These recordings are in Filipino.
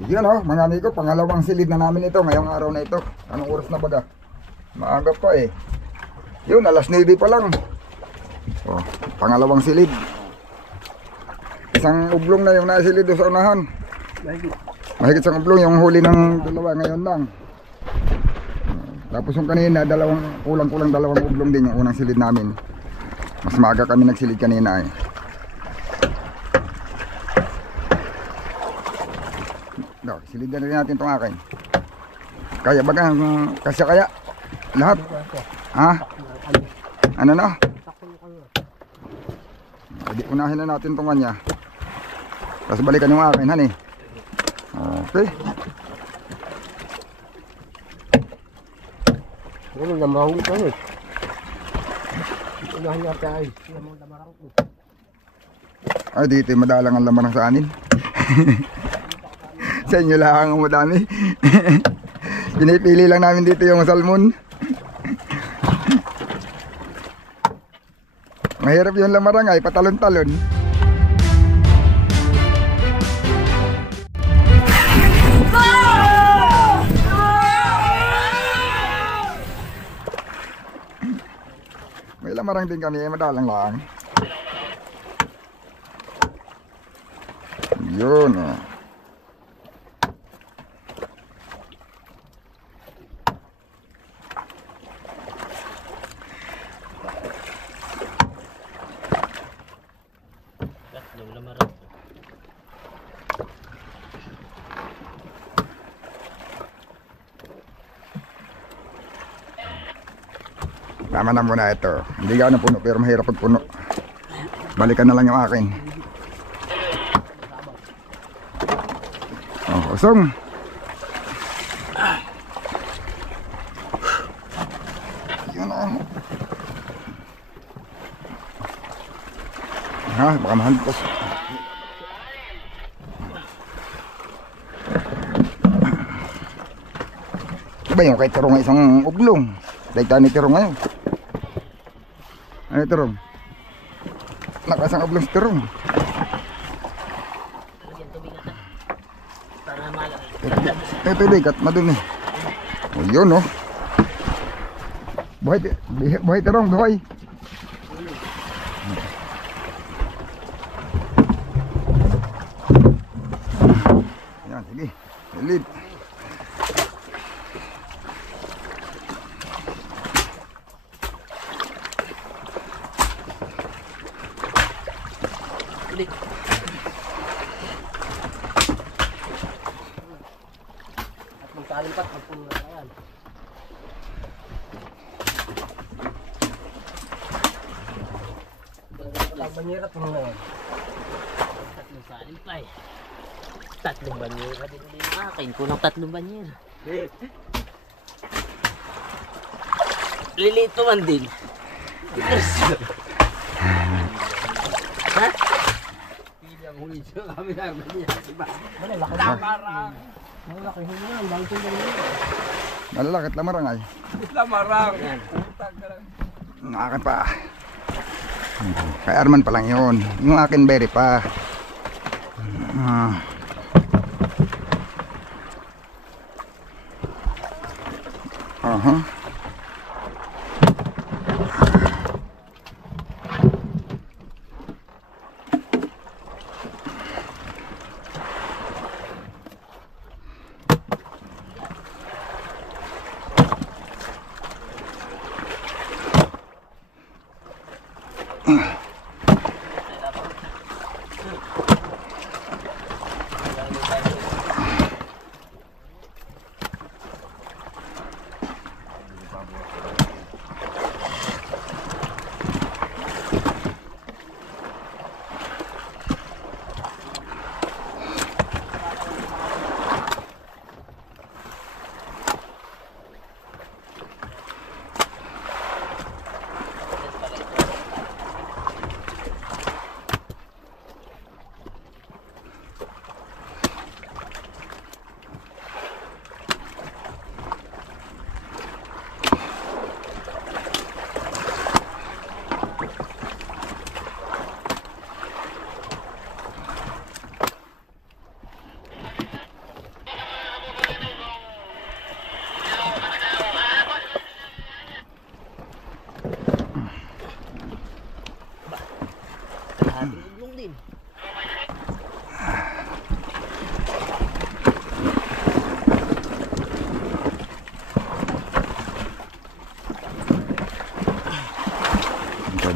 Ayun oh, mga amigo, pangalawang silid na namin ito ngayong araw na ito. Anong oras na baga? Maaga pa eh. Yun, alas 9 pa lang. Oh, pangalawang silid. Isang ublong na yung naisilid doon sa unahan. Mahigit isang ublong, yung huli ng dalawa ngayon lang. Tapos yung kanina, kulang-kulang dalawang ublong din yung unang silid namin. Mas maaga kami nagsilid kanina eh. Silidan rin natin itong akin. Kaya baga, kasya kaya? Lahat? Ha? Ano na? Pwede unahin na natin itong kanya. Tapos balikan yung akin, han eh. Okay. Ano namahong ito eh. Unahin natin ay. Ay, dito madalang ang lamarang sa anin. Sa inyo lang ang madami. Pinipili lang namin dito yung salmon. Mahirap yung lamarang ay patalon-talon. May lamarang din kami, madalang lang. Yun oh. Tama na muna ito. Hindi gano'n puno pero mahirap pag puno. Balikan na lang yung akin. Oh, usong. Yun na. Ha, baka mahantos. Diba yung kay Terong isang ublong? Daigtaan ni Terong ngayon. Ano Terong? Nakasang ublong si Terong. Ito tubig at madumi. O yun oh. Buhay Terong, buhay. Yan, sige. Silid. At magkalimpat, magpuno na yan. Ang banyera, puno na yan. Tatlong salin pa eh. Tatlong banyera din ulit yung akin. Kulang tatlong banyera. Lilito man din. Ha? Pili ang huli siya kami na banyera. Diba? Lamarang. Malaki huli yan. Bangkong na rin. Malalaki at lamarang ay. Lamarang. Ang akin pa. Kay Arman pa lang yun. Yung akin berry pa.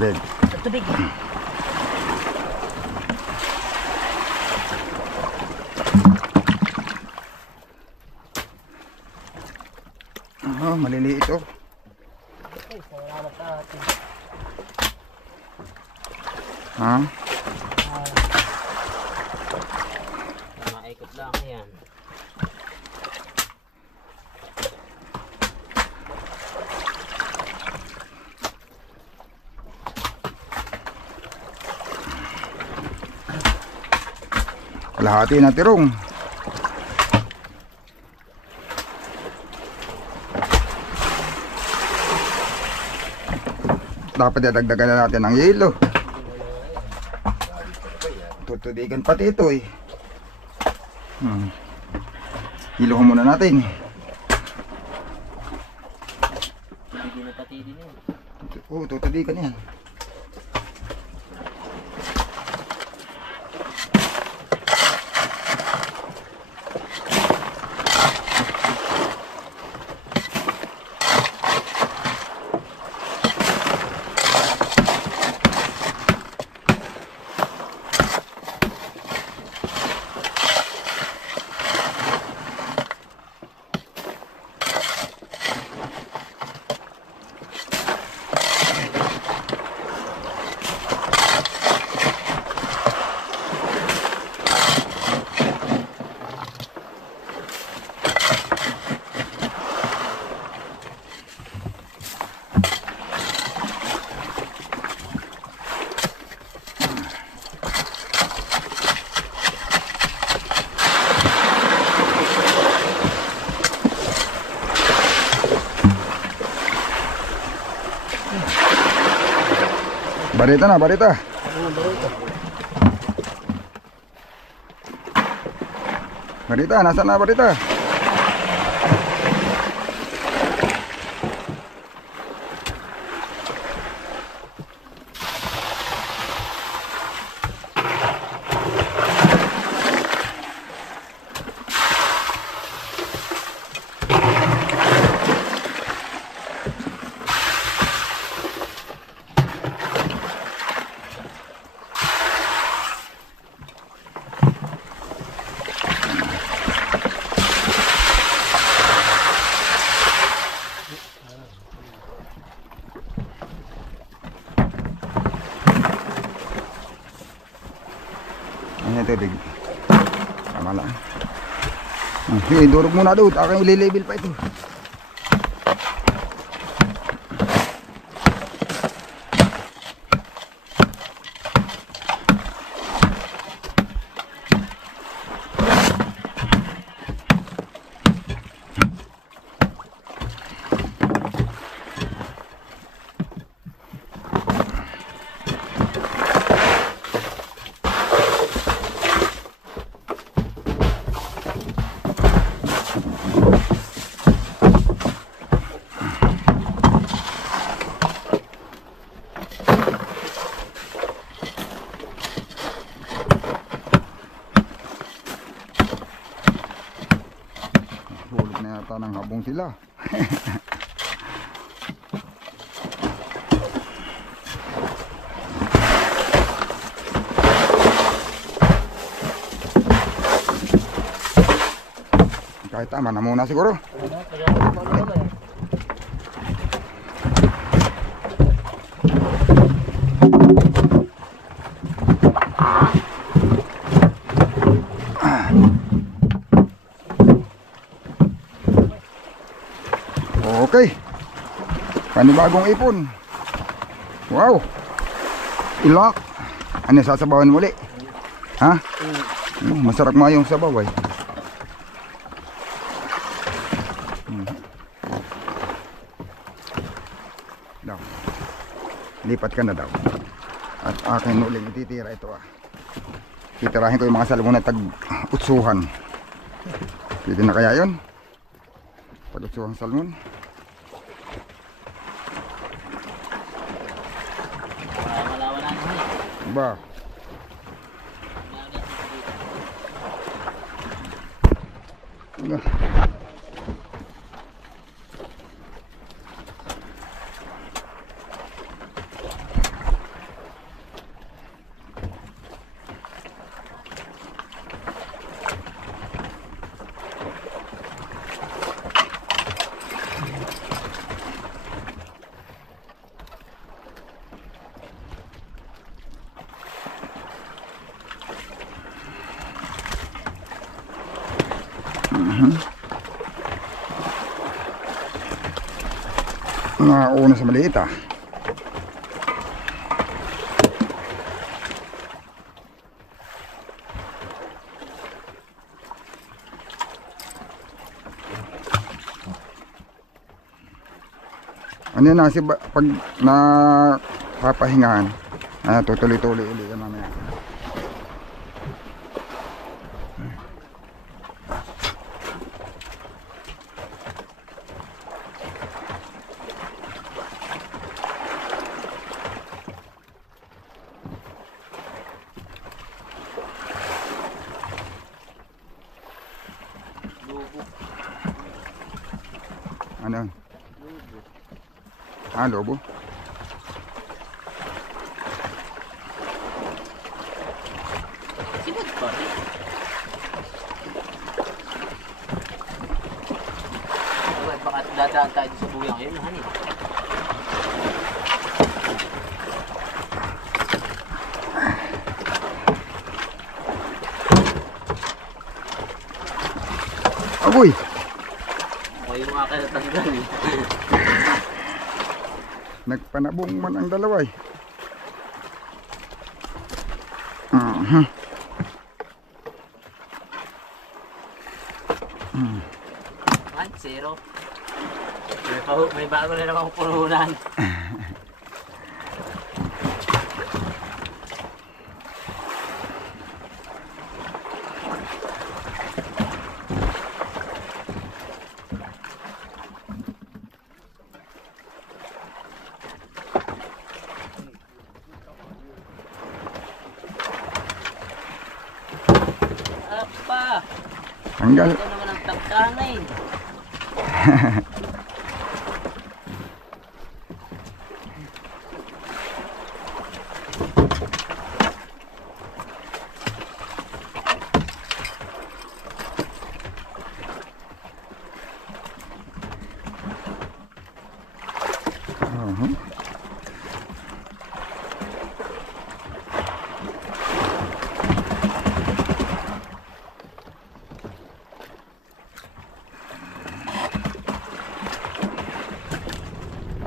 Tubig. Tubig. Oh, maliliit ito. Okay, salamat sa atin. Ha? Maikot lang yan. Kalahati na tirong. Dapat dadagdagan na natin ng yelo. Tutubigan pati ito eh. Hiluhan muna natin. Hindi na pati din yun. Oo, tutubigan yan. Barita na, barita. Barita, nasaan na barita? Ayan tubig. Tama lang. Okay, durog muna doon. Aking ililabel pa ito. Hulog na yata ng habong sila. Kahit tama na muna siguro. Okay. Panibagong ipon. Wow. Ilak. Ano sasabawan muli? Ha? Masarap nga yung sabaw eh. Daw. Lipat ka na daw. At akin uling ititira ito ah. Titirahin ko yung mga salmon na tag-utsuhan. Pwede na kaya yun? Pag-utsuhan salmon. Wala na. Ba? Nauna sa maliit ah. Ano yan pag napapahingahan, tutuloy-tuloy ulit yan mamaya. Ano yan? Lobo. Sinod pa rin. Baka dadaan tayo sa buyang yun, hani. Agoy! O yung mga katatanggal eh. Nagpanabong man ang dalawa eh. 1-0. May bago na naman pununan. Apa? Tanggal. Ito naman ang tagkanay.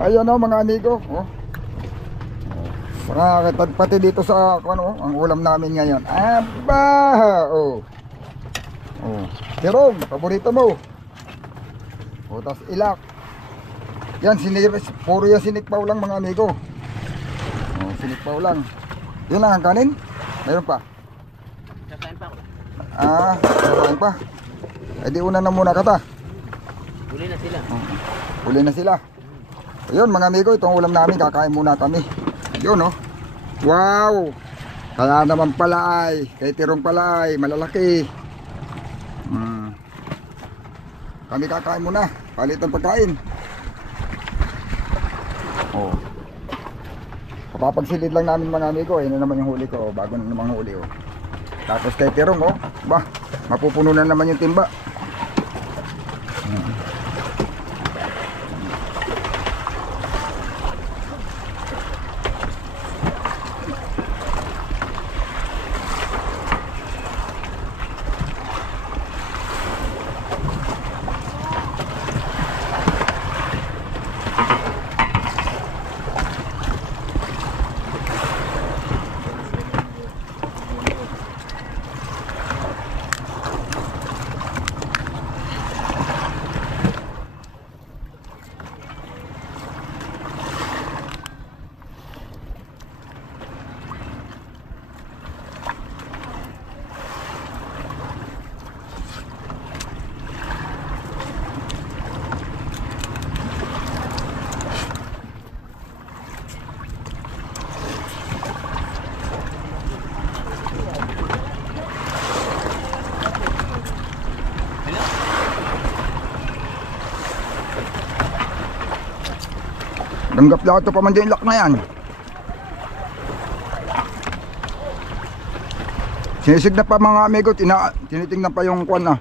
Ayan o mga amigo. Nakakitag pati dito sa ang ulam namin ngayon. Aba! Tirog, paborito mo. Tas ilak. Yan, puro yan sinikpaw lang mga amigo. Sinikpaw lang. Yun lang ang kanin? Mayroon pa? Kakain pa ako. Mayroon pa. Eh di una na muna kata. Huli na sila. Huli na sila. Ayun mga amigo, itong ulam namin, kakain muna kami. Yun wow! Kaya naman pala kay Tirong pala malalaki. Kami kakain muna, palitan pagkain. Kapapagsilid lang namin mga amigo, ayun na naman yung huli ko, bago na naman huli Tapos kay Tirong mapupuno na naman yung timba. Langgap lahat ito pa man din lock na yan. Sinisig na pa mga amigo, tinitingnan pa yung kwan na.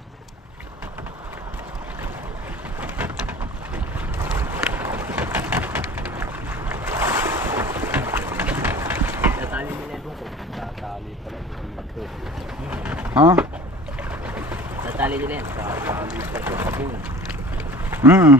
Tatali nila yung buko. Tatali pala dito. Ha? Tatali nila yan. Hmm.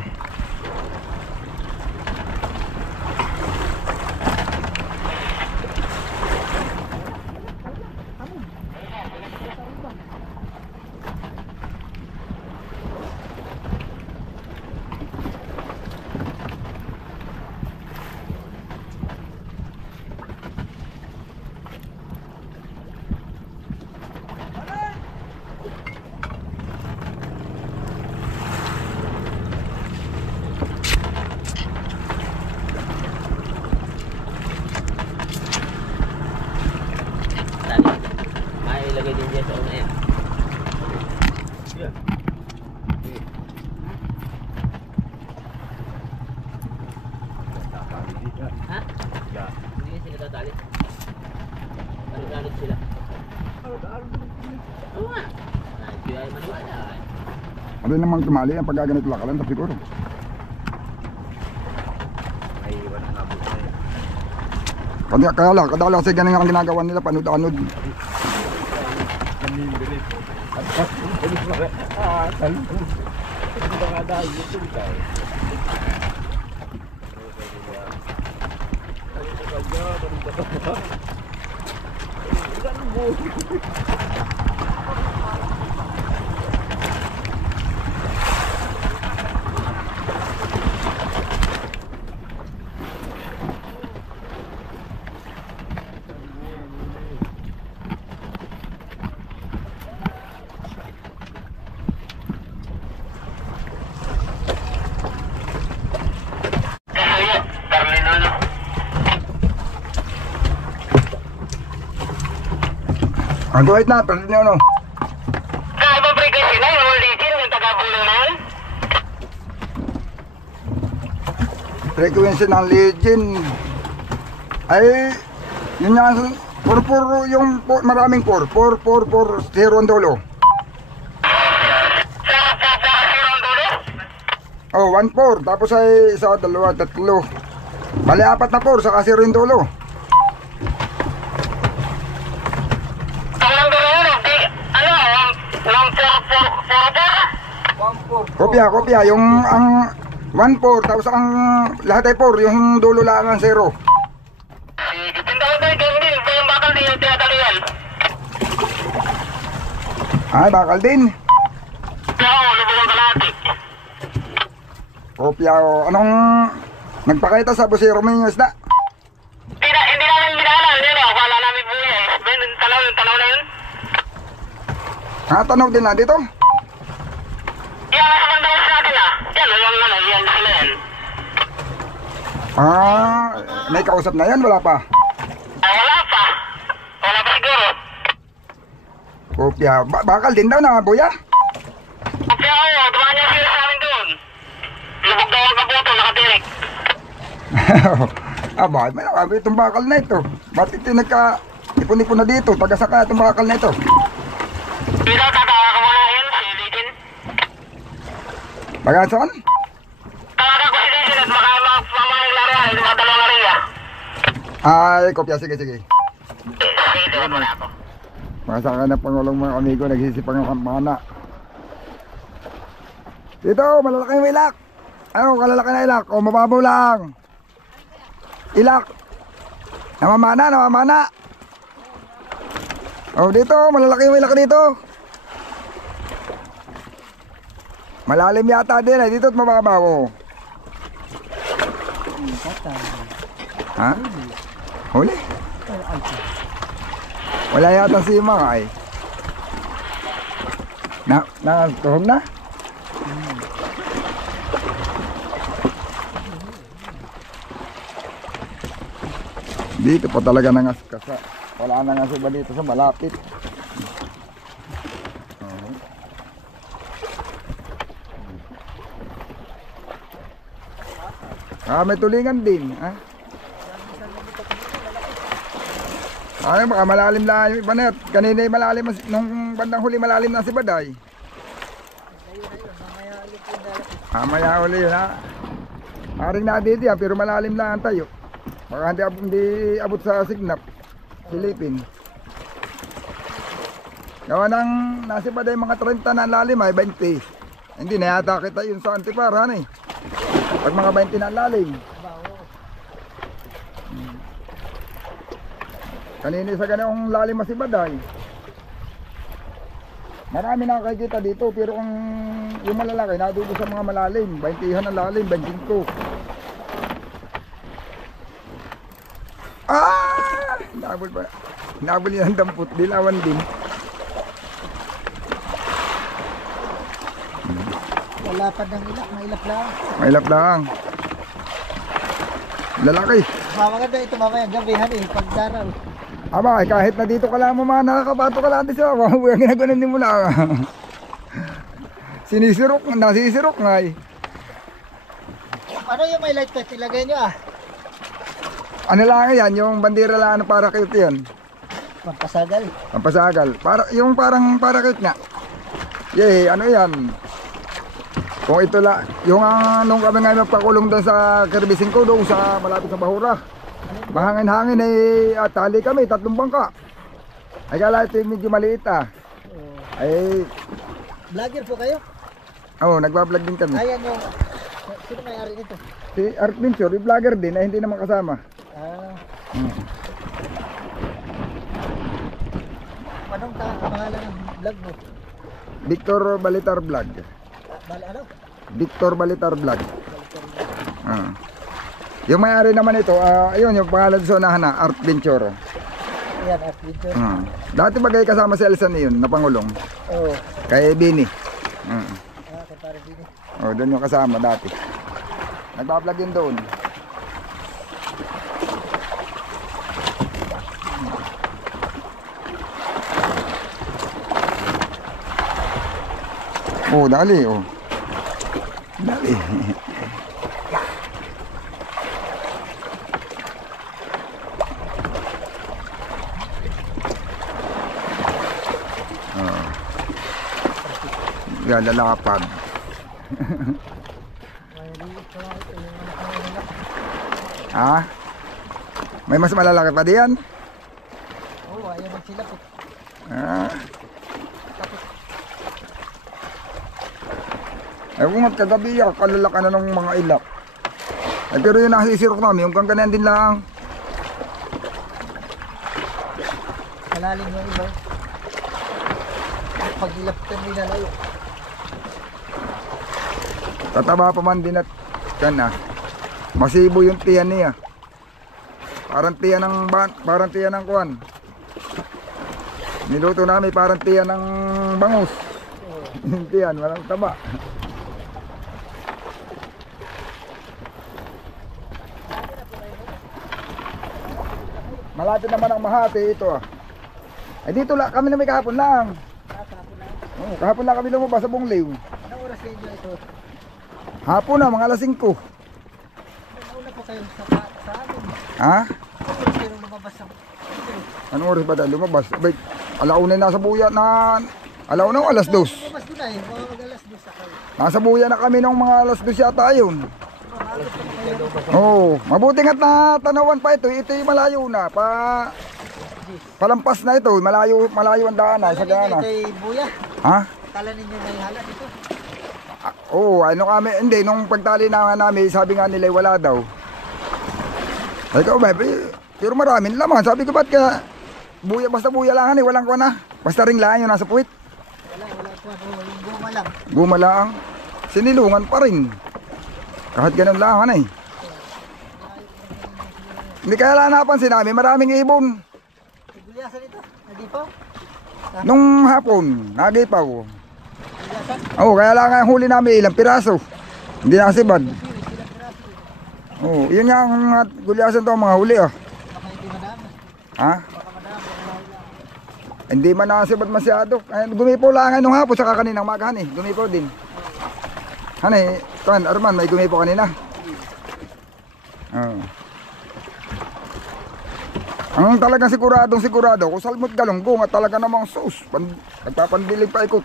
Tali. May ilagay din dyan sa una yan. Ha? Hindi sila tatali. Alod-alod sila. Oo nga. Hindi ay maniwala. Ano namang tumali ang pagkaganito lakalan tapos siguro. Kaya lang, kadala kasi ganun ang ginagawa nila, panood-anod. Ang duwait na, pero niyo ano? Kaibang frequency na yung legend, yung taga-bulunan. Frequency ng Legion ay yun nga, 4-4 yung maraming 4 4-4-4-0 ang dulo. Sa sirong dulo. Oh, 1-4, tapos ay 1, 2, 3. Bali 4 na 4, saka 0 yung dulo. Ang dulo yun, ano, ng 4-4-4. Kopya, yung ang 1-4, tapos ang lahat ay 4, yung dulo lang ang 0. Sige, tindahan tayo ganyan, yung bakal din yung tinatalian. Ay, bakal din. Oo, lubog ang kalahati. Kopya, oh. Anong nagpakita sa busero mo yung isda? Hindi namin minahalan, yun o, akala namin buya eh. Yung tanaw na yun. Tanaw din na dito? Yan, nasa bandang sa atin ah. Yan, yan sila yan. May kausap na yan, wala pa. Wala pa. Wala pa siguro. Kopya, bakal din daw na, buya? Kaya oo, dumaan niya sila sa amin doon. Lubog daw ang kaputo, nakatirik. Bakit may nakabit itong bakal na ito? Ba't ito nagka-ipon-ipon na dito? Taga-saka itong bakal na ito. Dito, tatawa ka muna yun, si Legend. Taga-saan? Tawagan ko si Legend at baka mamahing laro ay dumadalawang lariya. Ay, kopya, sige. Sige, tuwan mo na ako. Masaka na pangulong mga amigo, nagsisipang ng kampana. Dito, malalaking may ilak. Ano, kalalaki na ilak. O, mababaw lang. Ilak. Namamana. O, dito, malalaking may ilak dito. Malalim yata din eh. Dito at mababaw. O. Ha? Huli? Wala yata si mga ay. Tuhog na? Dito pa talaga nangaskasa. Wala na nga ba dito sa malapit. May tulingan din. Ay, baka malalim na yung iba na. Kanina yung malalim, nung bandang huli malalim na si Baday. Maya uli yun ha. Aring na dito pero malalim na ang tayo. Baka hindi abot sa signap. Silipin. Gawa ng nasibad ay mga 30 na lalim ay 20. Hindi na yata kita yun sa antipara eh. Pag mga 20 na lalim. Kanina sa ganong lalim masibad ay. Marami nakakikita dito pero ang yung malalaki nadudo sa mga malalim. 20 na lalim, 25. Ah! Nabol pa. Nabol yan ang dampot. Dilawan din. Lapad ng ilak, mailap lang. Mailap lang. Lalaki. Maganda ito mamayang gabihan eh, pagdaraw. Aba, kahit na dito ka lang mo mga nakakabato ka lang siya. Huwag ginaganon din mo lang. Sinisirok, nasisirok nga eh. Ano yung may light test ilagay nyo ah? Ano lang yan, yung bandera lang para cute yan. Pampasagal. Pampasagal. Yung parang para cute nga. Yay, ano yan? Kung ito la, yung nung kami ngayon magpakulong doon sa Kerbising ko doon sa malapit sa Bahura. Mahangin-hangin ay tali kami, 3 bangka. Ay kala ito medyo maliit ah. Ay, Vlogger po kayo? oh, nagbablog din kami. Ayan yung, sino may-ari nito? Si Art Venture, yung vlogger din ay hindi naman kasama. Ah. Anong pangalan ng vlog mo? Victor Balitar Vlog. Ano? Victor Balitar Vlog. Yung may-ari naman ito, ayun yung pangalan sa unahan na Art Venture. Ayan, Art Venture. Dati bagay kasama si Elsan yun, na Pangulong. Oo. Kay Bini. Ah, kay pare din eh. Oh, doon yung kasama dati. Nagbablog yun doon. Oh, dali oh. Dali. Oh. Yan, lalapad. Ha? May mas malalaki pa diyan? Oo, ayaw magsilap eh. Ah. Ay kung magkagabi kalalaka na ng mga ilak. Ay pero yung nasisirok namin, yung ganyan din lang. Malalim yung iba. Pag-ilap ka nila layo. Tataba pa man din at kan ah. Masibo yung tiyan niya. Parang tiyan ng kuwan. Niluto namin parang tiyan ng bangus. Yung tiyan, walang taba. Malapit naman ang Mahati ito ah. Ay dito lang kami na may kahapon lang. Oh, kahapon lang kami lumabas sa Bunglew. Anong oras kayo ito? Hapon na, mga alas 5. Nauna po kayo sa amin. Ha? Anong oras kayo lumabas sa Anong oras ba tayo lumabas? Abay, alauna na sa buya na... Alauna o alas 2? lumabas doon ay, mga mag-alas 2 sa kayo. Nasa buya na kami nung mga alas 2 yata yun. Oo, mabuti nga't na tanawan pa ito. Ito yung malayo na. Palampas na ito. Malayo ang daan na. Sa gana. Ito ay buya. Ha? Kala ninyo may hala dito. Oo, ano kami. Hindi, nung pagtali na nga namin, sabi nga nila wala daw. Sabi ko, pero maraming laman. Sabi ko, ba't ka buya, basta buya lang eh. Walang kuha na. Basta ring lang yung nasa puwit. Wala po. Yung guma lang. Guma lang. Sinilungan pa rin. Kahit ganun lang eh. Hindi kaya lang napansin namin, maraming ibon. Gulyasan ito? Nagipaw? Nung hapon, nagipaw. Gulyasan? Oo, kaya lang ang huli namin ilang piraso. Hindi nakasibad. Oo, yun nga ang gulyasan to mga huli oh. Baka hindi madami. Ha? Baka madami. Hindi man nakasibad masyado. Gumipo lang nung hapon saka kaninang magahan eh. Gumipo din. Hani, Tuan, Arman, may gumipo kanina. Oo. Ang talagang sigurado, kung salmot galunggong at talaga namang sus, nagpapandilig pa ikot.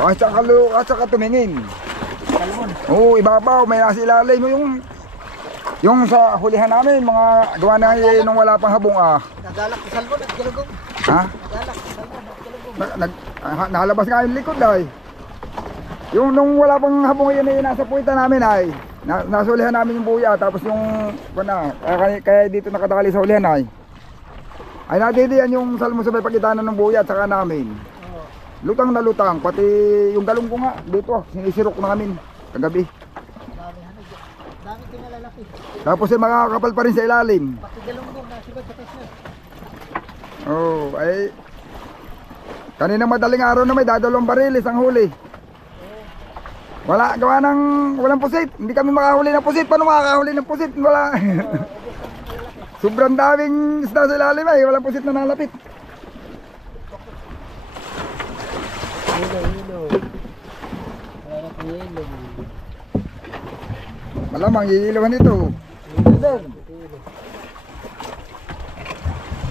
Kahit saka tumingin. Salmon. Oo, ibabaw, may nasa ilalim. Yung sa hulihan namin, mga gawa na nung wala pang habong ah. Nagalak sa salmon at galugong. Ha? Nagalak sa salmon at galugong. nalabas nga yung likod ay. Yung nung wala pang habong yan ay nasa puwitan namin ay. Nasulihan namin yung buya tapos yung kaya dito nakatali sa ulihan ay. Ay nadidiyan yung salmo sa may pagkitanan ng buya at saka namin. Lutang na lutang, pati yung galong ko nga dito, sinisirok namin kagabi. Dami din na lalaki. Tapos ay makakapal pa rin sa ilalim. Pati galunggong nasibad sa taas na. Oh, ay kanina madaling araw na may dadalawang barilis ang huli. Wala, gawa ng walang pusit. Hindi kami makahuli ng pusit. Paano makakahuli ng pusit? Wala. Sobrang daming isda sa ilalim ay walang pusit na nalapit. Hilo. Harap hilo. Malamang iilawan ito.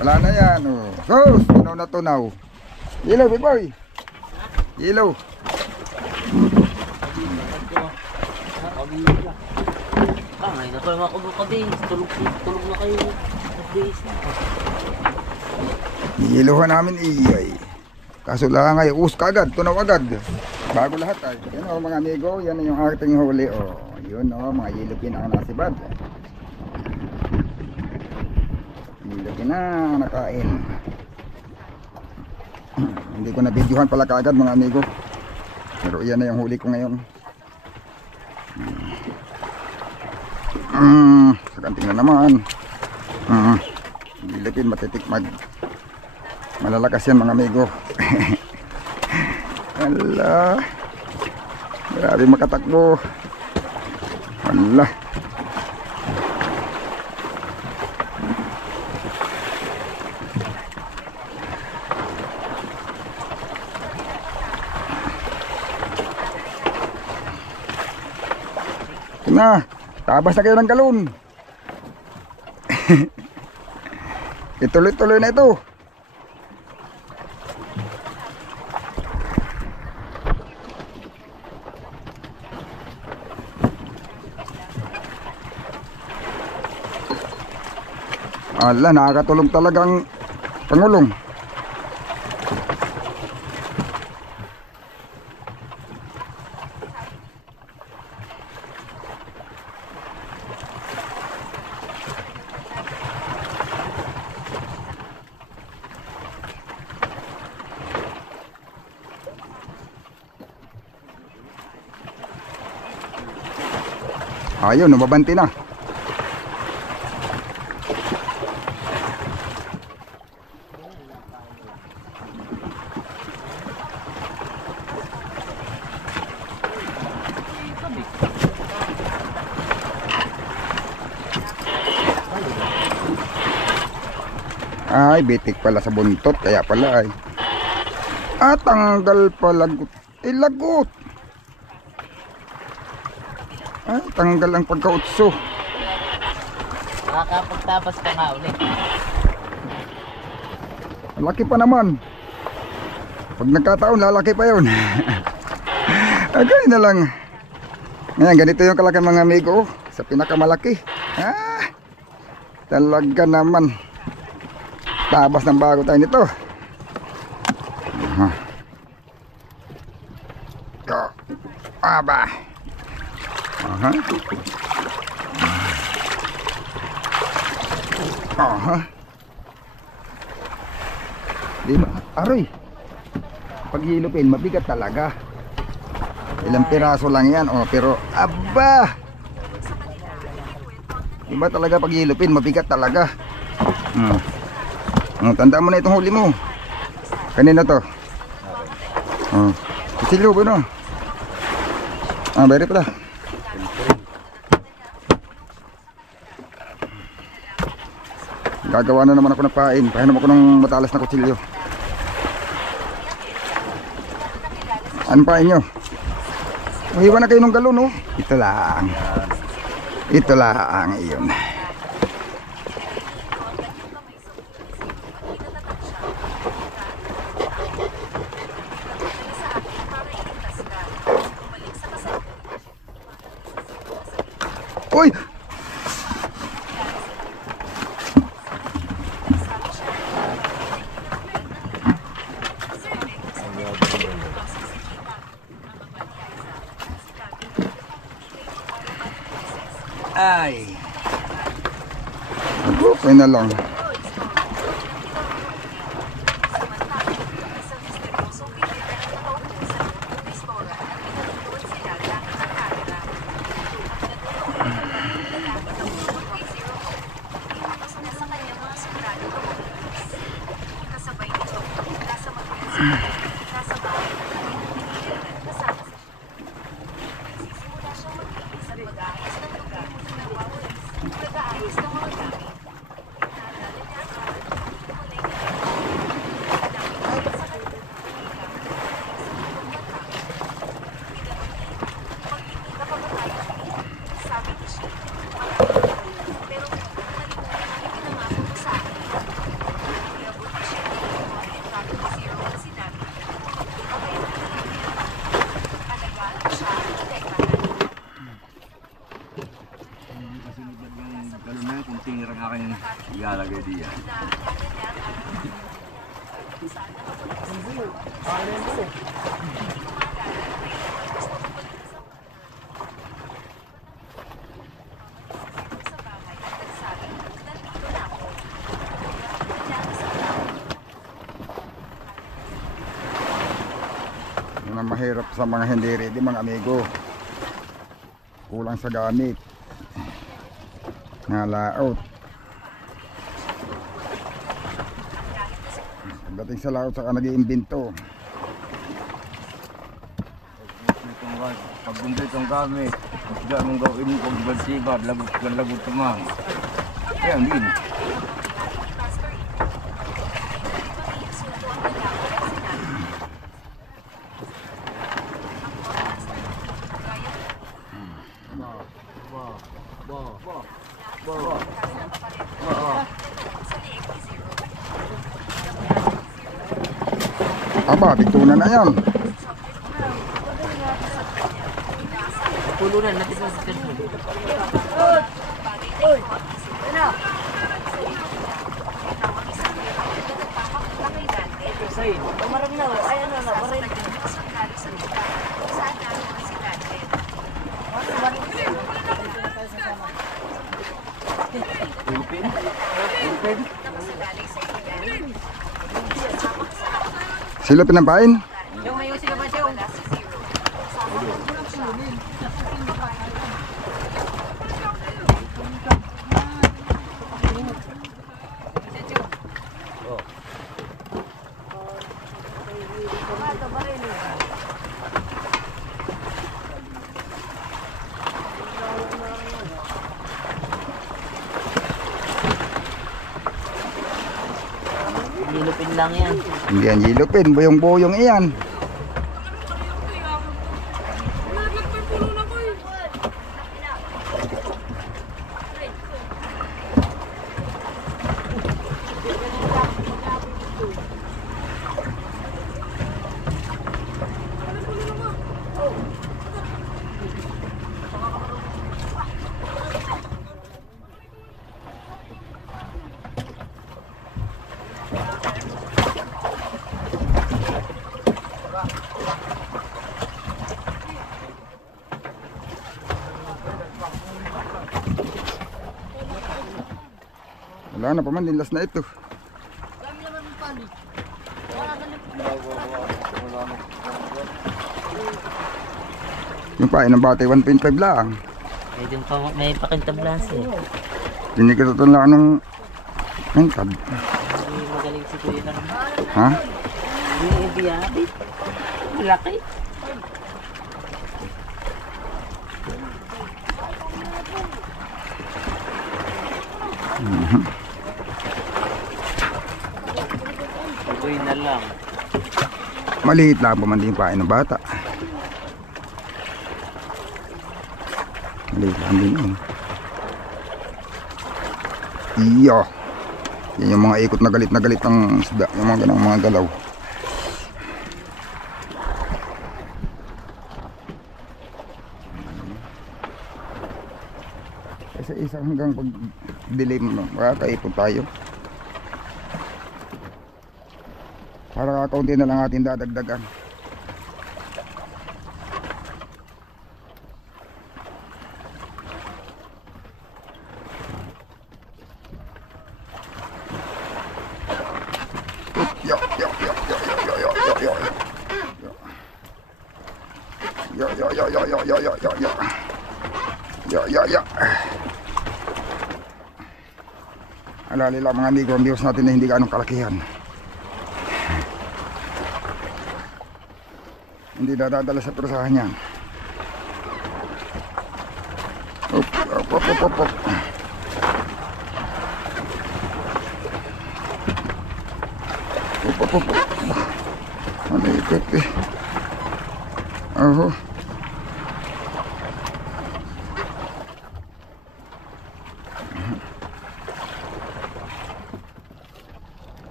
Wala na yan. Oh. Sus, tunaw na tunaw. Ilaw, boy. Ilaw. Ngayon na pala mga kabis. Tulog na kayo. Kabis na. Iilawan namin iyay. Kaso lang ay us kagad, tunaw agad. Bago lahat ay. Yan o mga amigo, yan yung ating huli. O, yun o, mga yilupin ang nasibad. Yilupin na nakain. Hindi ko na videohan pala kaagad mga amigo. Pero yan na yung huli ko ngayon. Sa kanting na naman. Yilupin matitikmag. Malalakas yan mga amigo. Ala. Grabe makatakbo. Ala. Na, tabas na kayo ng galon. Ituloy-tuloy na ito. Ala, nakakatulong talagang pangulong. Ayun, nababanti na. Ay, bitik pala sa buntot, kaya pala ay. Ah, tanggal pala. Lagot. Ay, tanggal ang pagkautso. Nakakapagtabas ka nga ulit. Laki pa naman. Pag nagkataon, lalaki pa yun. Agay na lang. Ngayon, ganito yung kalaki mga amigo. Sa pinakamalaki. Ah, talaga naman. Tabas ng bago tayo nito. Aba. Aha. Aha. Di ba? Aroy. Pag hilupin, mabigat talaga. Ilang piraso lang yan. Oh, pero, aba. Di ba talaga pag hilupin, mabigat talaga. Tandaan mo na itong huli mo. Kanina to. Kusilyo ba no? Bari pala. Gagawa na naman ako ng pain. Pahinom ako ng matalas na kutsilyo. Ano pain nyo? Iwan na kayo ng galon, oh. Ito lang. Ito lang, iyon. Uy! Ay. Okay na lang. Ganun na, kung tinirang aking ilalagay diyan. Yun ang mahirap sa mga hindi ready mga amigo. Kulang sa gamit. Nalaot. Pagdating sa laot saka nag-iimbento. Pag kumplit ang gamit, diyan mong gawin mo kung bansibad, lagot naman. Kaya din. Aba, bigtunan na yan. Pulunan natin sa skin. Sila pinampain? Yung may sila ba siya? Lilupin lang yan. Hindi yan yilupin, buyong-buyong iyan. Wala na pa man, linlas na ito. Yung pain ng bate 1.5 lang. May pakintablas eh. Hindi ka tutulaan ng mentad. Hindi magaling si Kuya lang. Ha? Hindi ibiyabit. Malaki. Kuya na lang. Maliit lang pa man din yung pain ng bata. Maliit lang din yun. Iyo. Yan yung mga ikot na galit ng isda. Yung mga ganang mga galaw. Isa-isa hanggang pag delay mo, makakaipon tayo. Para kaunti na lang atin dadagdagan. yo, yo, yo, yo, yo, yo, yo. Yo, yo, yo. Alali lang mga amigo, ang viewers natin na hindi ganong kalakihan. Hindi dadadala sa perusahan yan. Op, op, op, op, op, op. Op, op, op, op. Ano ikot eh. Aho.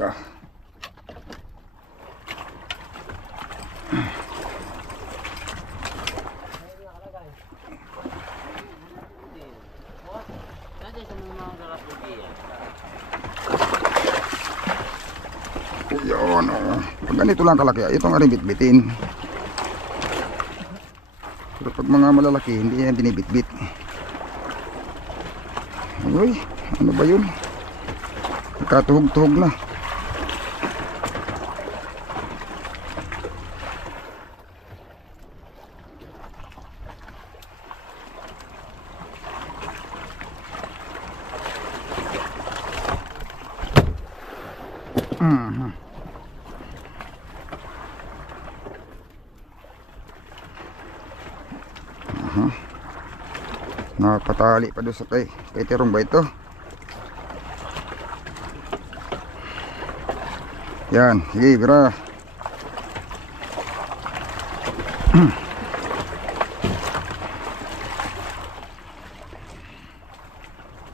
Ya. Dati sa mga garap ko diyan. Yun, oh. Pag ganito lang kalaki, ito nga rin bitbitin. Pero pag mga malalaki, hindi yan binibitbit. Uy, ano ba yun? Nagkatuhog-tuhog na. Nakapatali pa doon sa kay Terong ba ito? Yan, sige, bira.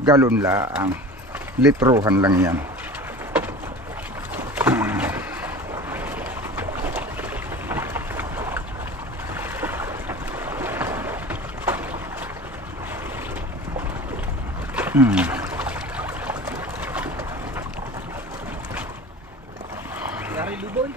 Galon lang, litrohan lang yan. Yari Luboy.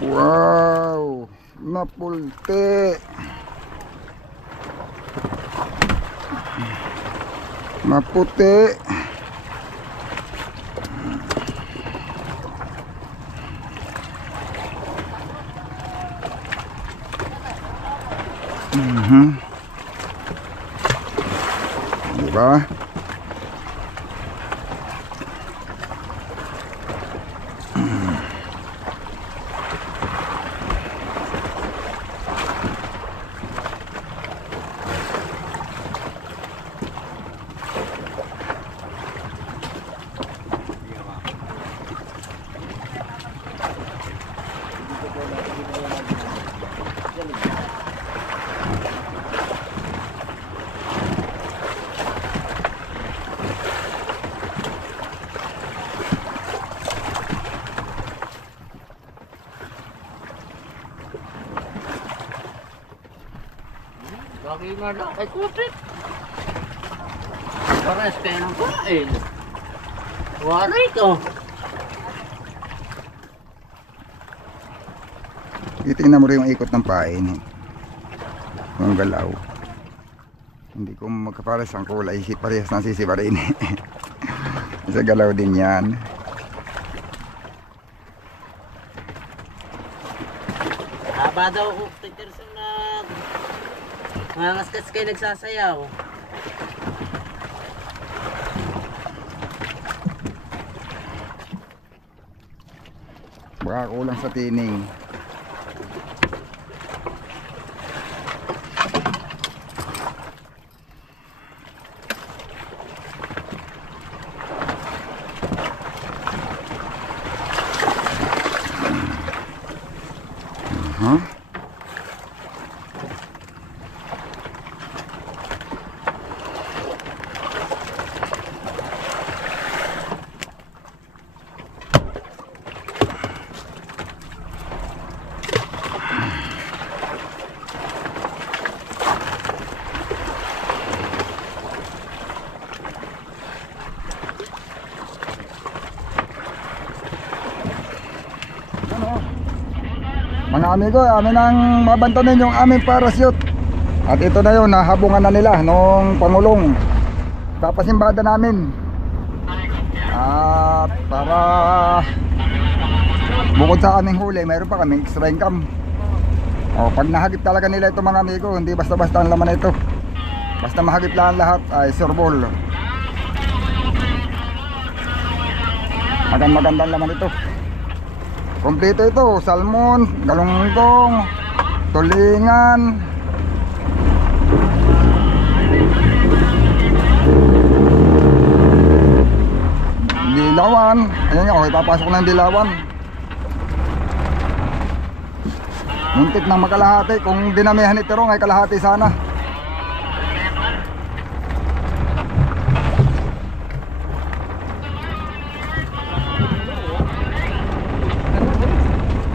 Wow, napulte. Maputi. Diba? Lagi nga lang ay kupit. Pares kayo ng kain. Wari ko. Titingnan mo rin yung ikot ng pain. Yung galaw. Hindi ko magkapares ang kulay. Parehas ng sisiba rin. Sa galaw din yan. Haba daw ko, Peterson na mangaskas kayo nagsasayaw. Baka kulang sa tining. Mga amigo, amin ang mabantanin yung aming parachute. At ito na yun, nahabungan na nila nung Pangulong. Papasimbada namin. At para bukod sa aming huli, mayroon pa kaming extra income. O, pag nahagip talaga nila ito mga amigo, hindi basta-basta ang laman na ito. Basta mahagip lang lahat ay surbol. Magandang laman ito. Kompleto ito, salmon, galunggong, tulingan, dilawan. Ayan nga, okay, papasok na yung dilawan. Muntik na makalahati. Kung dinamihan ni Terong ay kalahati sana.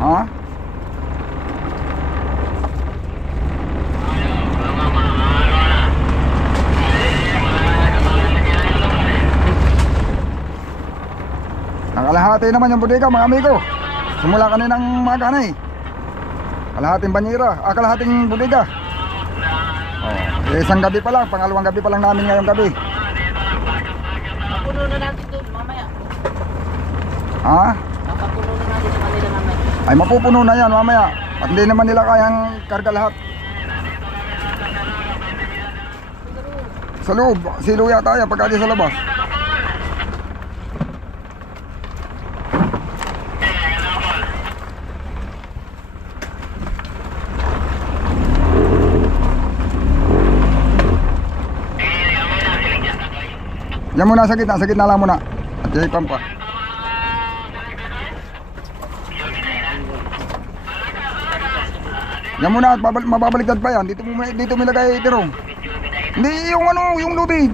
Ha? Nakalahati naman yung bodega mga amigo. Simula kaninang maga na eh. Kalahating banyera, kalahating bodega. Isang gabi pa lang, pangalawang gabi pa lang namin ngayong gabi. Papuno na natin doon mamaya. Ha? Papuno na natin sa kanila mamaya. Ay mapupuno na yan mamaya. At hindi naman nila kayang karga lahat. Sa loob, silo yata yan pagka di sa labas. Yan muna sa gitna lang muna. At ikan pa. Yan muna at mababaliktad pa yan. Dito mo ilagay Terong. Hindi yung ano, yung lubid.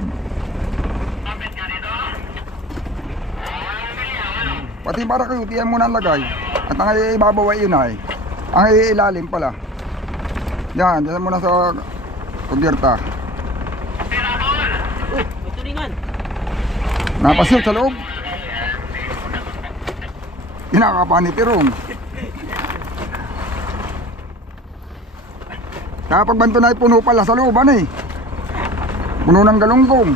Pati para kayo, tiyan muna ang lagay. At ang ibabaw ay yun ay. Ang ilalim pala. Yan, dyan muna sa kubyerta. May tulingan. Napasil sa loob. Kinakapa ni Terong. Kapag banto na puno pala sa loob, ano eh. Puno ng galunggong.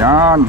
Yan.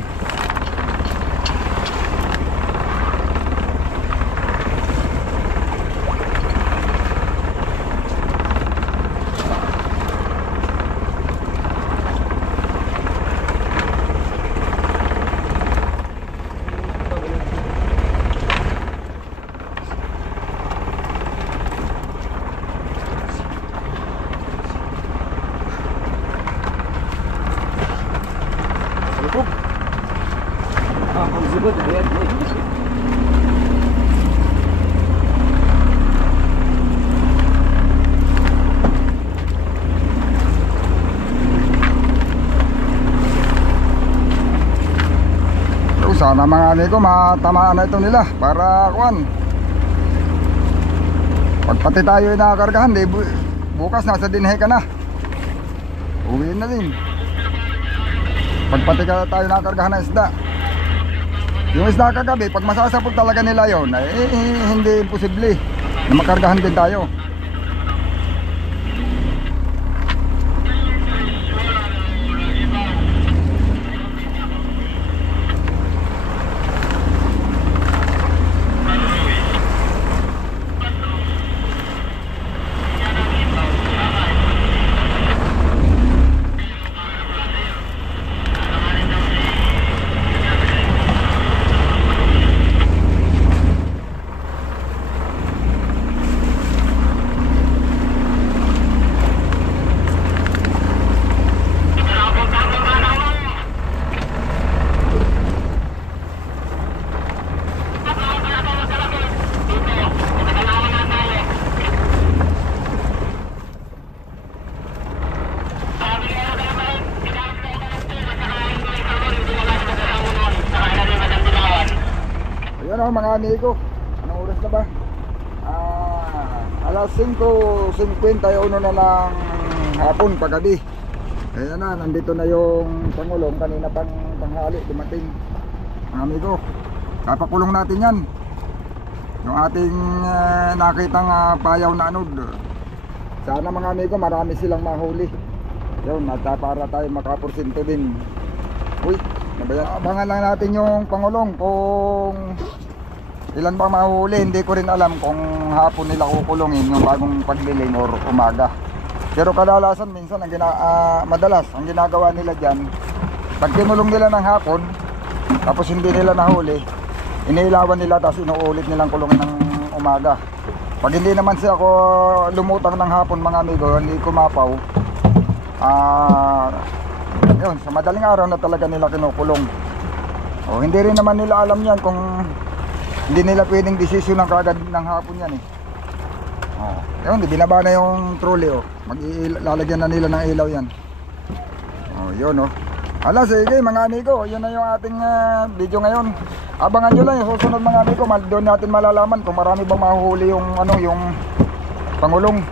Sana mga amigo matamaan na ito nila para kuan. Pagpati tayo ay nakakargahan, di bukas nasa dinhe ka na. Uwiin na din. Pagpati ka tayo nakakargahan ng isda. Yung isda kagabi, pag masasapog talaga nila yon, ay hindi imposible na makargahan din tayo. Ayun o mga amigo, anong oras na ba? Alas 5:51 na ng hapon, paggabi. Kaya na, nandito na yung Pangulong, kanina pang tanghali dumating. Mga amigo, kapakulong natin yan. Yung ating nakitang payaw na anod. Sana mga amigo, marami silang mahuli. Yun, at para tayo makaporsinto din. Uy, abangan lang natin yung Pangulong kung ilan ba mahuli. Hindi ko rin alam kung hapon nila kukulungin yung bagong pagliling or umaga. Pero kadalasan minsan madalas ang ginagawa nila dyan, pag kinulong nila ng hapon tapos hindi nila nahuli, iniilawan nila tapos inuulit nilang kulungin ng umaga. Pag hindi naman siya ako lumutang ng hapon mga amigo, hindi kumapaw, yun, sa madaling araw na talaga nila kinukulong. O, hindi rin naman nila alam yan kung hindi nila pwedeng desisyon ng kagad ng hapon yan eh. Oh, yun, binaba na yung trolley oh. Lalagyan na nila ng ilaw yan. Oh, yun oh. Ala, sige mga amigo, yun na yung ating video ngayon. Abangan nyo lang yung susunod mga amigo. Doon natin malalaman kung marami bang mahuhuli yung yung Pangulong.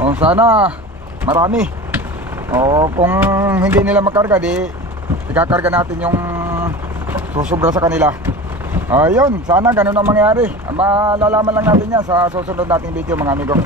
Oh, sana marami. Oh, kung hindi nila makarga, di ikakarga natin yung susubra sa kanila. Ayun, sana ganun ang mangyari. Malalaman lang natin yan sa susunod nating video mga amigo.